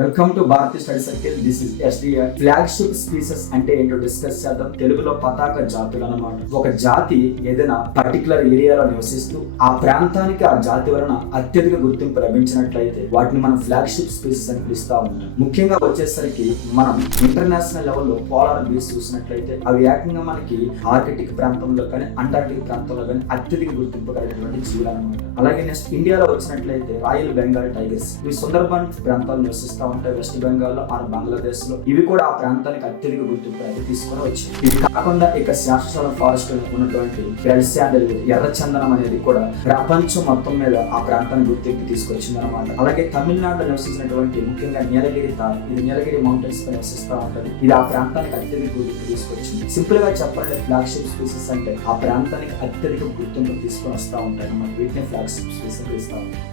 Welcome to Bharatiya study circle. This is SDR. Flagship species అంటే ఏంటో discuss చేద్దాం. తెలుగులో పతాక జాతులు అన్నమాట. ఒక జాతి ఏదైనా పర్టికులర్ ఏరియాలో నివసిస్తూ ఆ ప్రాంతానికి ఆ జాతి వలన అత్యధిక గుర్తింపు లభించినట్లయితే వాటిని మనం ఫ్లాగ్షిప్ స్పీసెస్ అని పిలుస్తా ఉంటాం. ముఖ్యంగా వచ్చేసరికి మనం ఇంటర్నేషనల్ లెవెల్లో పోలార్ బీర్స్ చూసినట్లయితే అవి ఏకంగా మనకి ఆర్కిటిక్ ప్రాంతంలో కానీ అంటార్కిటిక్ ప్రాంతంలో కానీ అత్యధిక గుర్తింపు కలిగినటువంటి జీవులు అనమాట. అలాగే నెక్స్ట్ ఇండియాలో వచ్చినట్లయితే రాయల్ బెంగాల్ టైగర్స్ ఇవి సుందర్బన్ ప్రాంతాల్లో నివసిస్తా ఉంటాయి. వెస్ట్ బెంగాల్ ఆర్ బంగ్లాదేశ్ లో ఇవి కూడా ఆ ప్రాంతానికి అత్యధిక గుర్తింపు అయితే తీసుకొని వచ్చింది. ఇది కాకుండా ఇక శాశ్వత ఫారెస్ట్ ఉన్నటువంటి రెడ్ శాండల్ ఎర్ర చందనం అనేది కూడా ప్రపంచం మొత్తం మీద ఆ ప్రాంతానికి గుర్తింపు తీసుకొచ్చింది అనమాట. అలాగే తమిళనాడులో నివసించినటువంటి ముఖ్యంగా నీలగిరి తార్, ఇది నీలగిరి మౌంటైన్స్ పై నివసిస్తూ ఉంటుంది. ఇది ఆ ప్రాంతానికి అత్యధిక గుర్తింపు తీసుకొచ్చింది. సింపుల్ గా చెప్పాలంటే ఫ్లాగ్షిప్ స్పీసెస్ అంటే ఆ ప్రాంతానికి అత్యధిక గుర్తింపు తీసుకొని వస్తూ ఉంటాయి అన్నమాట. వీటిని ఫ్లాగ్షిప్ స్పీసెస్ పిలుస్తా ఉంటాయి.